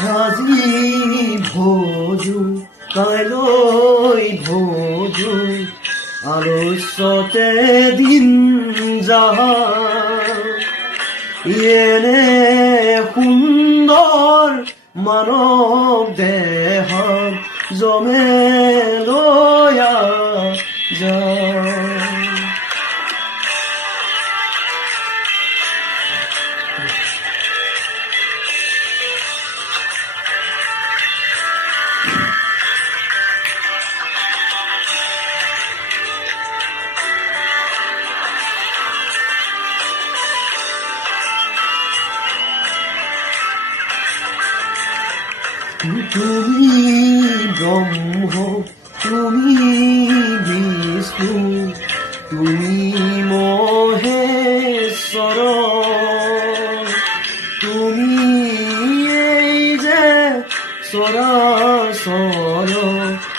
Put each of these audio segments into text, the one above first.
আজি ভোজো কাইলৈ ভোজো আলস্যতে দিন যায় এনে সুন্দৰ মানৱ দেহ জমে লয়া যায় তুমি ব্রহ্ম তুমি বিষ্ণু তুমি মহেশ্বর তুমি এই যে সরাসর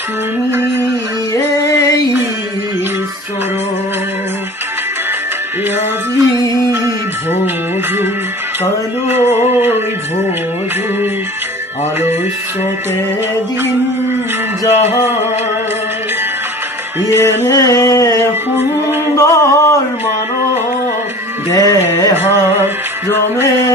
তুমি এই ঈশ্বর আজি ভোজো কাইলৈ ভোজো আলস্যতে দিন যায় এনে সুন্দৰ মানৱ দেহ জমে